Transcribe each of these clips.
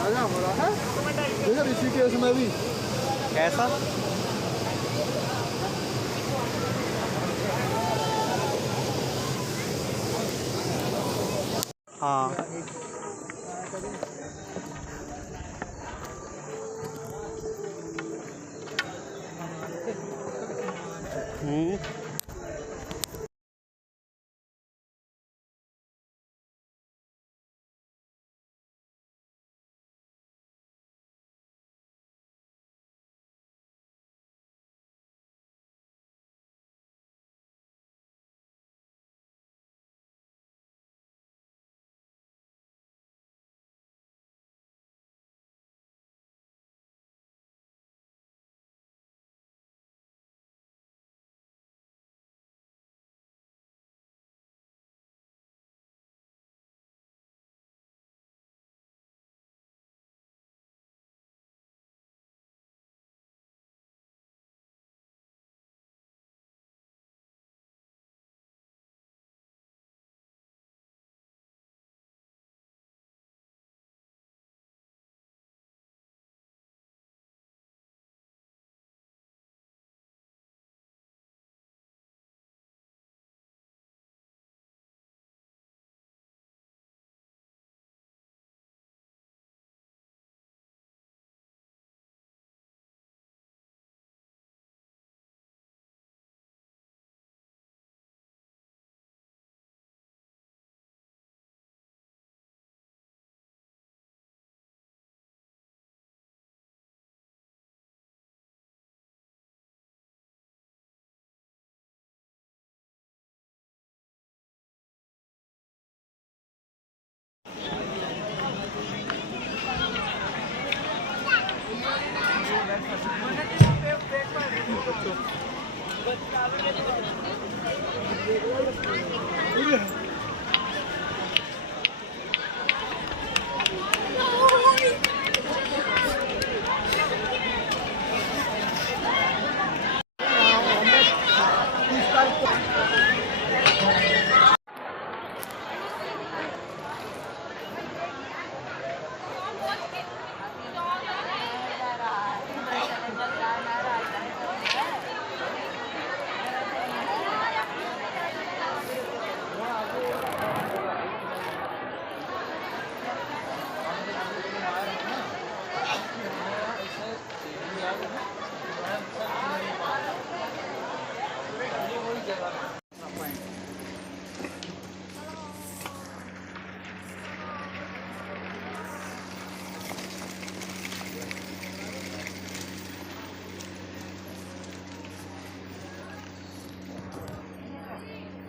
राजा हो रहा है देखो ऋषिकेश में भी कैसा? हाँ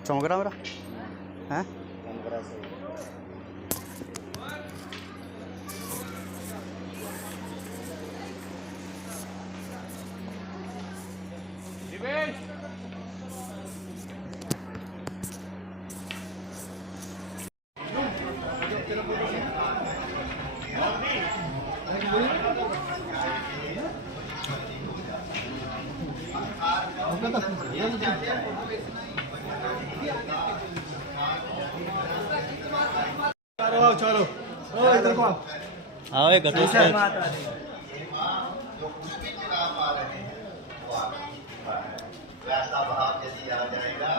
चौंक रहा मेरा है। चलो इधर को आओ एक घटो से वैसा भाव यदि आ जाएगा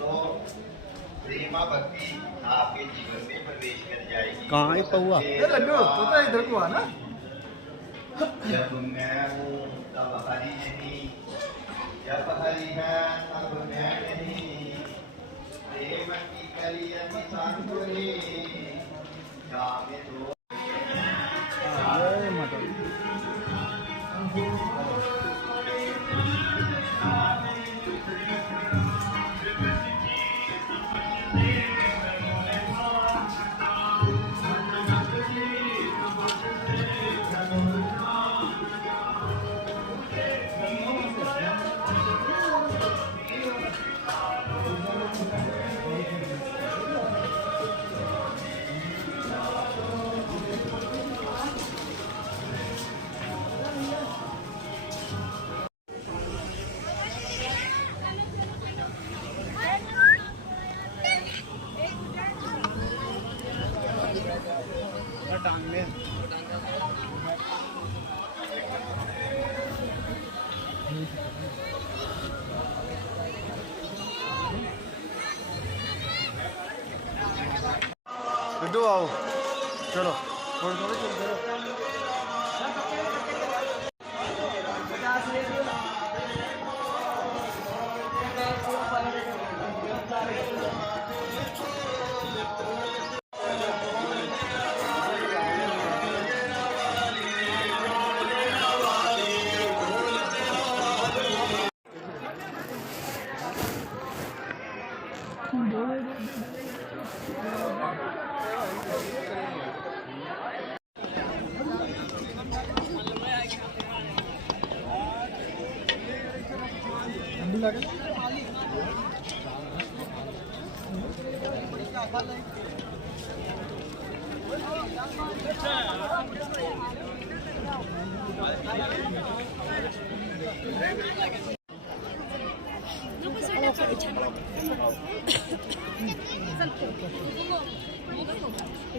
तो प्रेमा भक्ति आपके जीवन में प्रवेश कर जाएगी। कहाँ है पौआ? तो इधर को आना। जब मैं हूँ तब हरि नहीं, जब हरि है तब मैं नहीं, प्रेम की कली संतुली जामे दो। गुड्डू आओ चलो थोड़ी थोड़ी चलो ठंडी लगे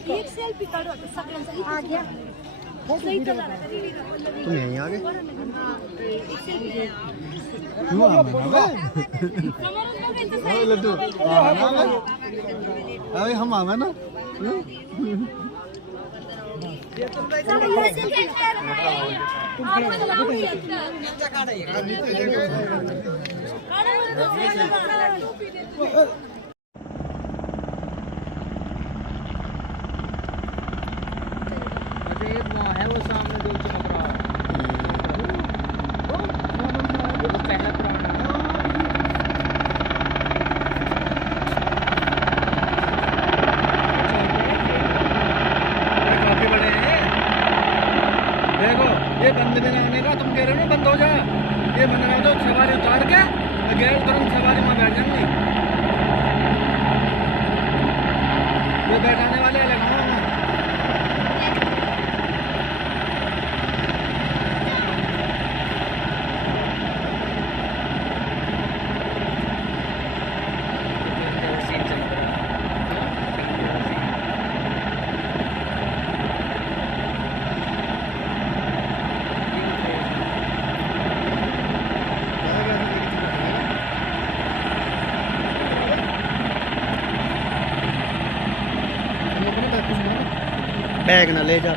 एक सेल्फी काढू आता सगळ्यांचा आ घ्या सही चला ना तुम यहीं आ गए एक सेल्फी क्यों लड्डू अरे हम आवे ना है वो सामने जो चमक रहा है वो पहला पुराना काफी बड़े हैं देखो ये बंद में आने का तुम कह रहे हो ना बंद हो जा ये बंद ना तो सवारी उतार के गैर तुरंत सवारी में बैठ जाएंगे ये बैठाने वाले अलग होंगे बैग ना ले जा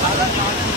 खाना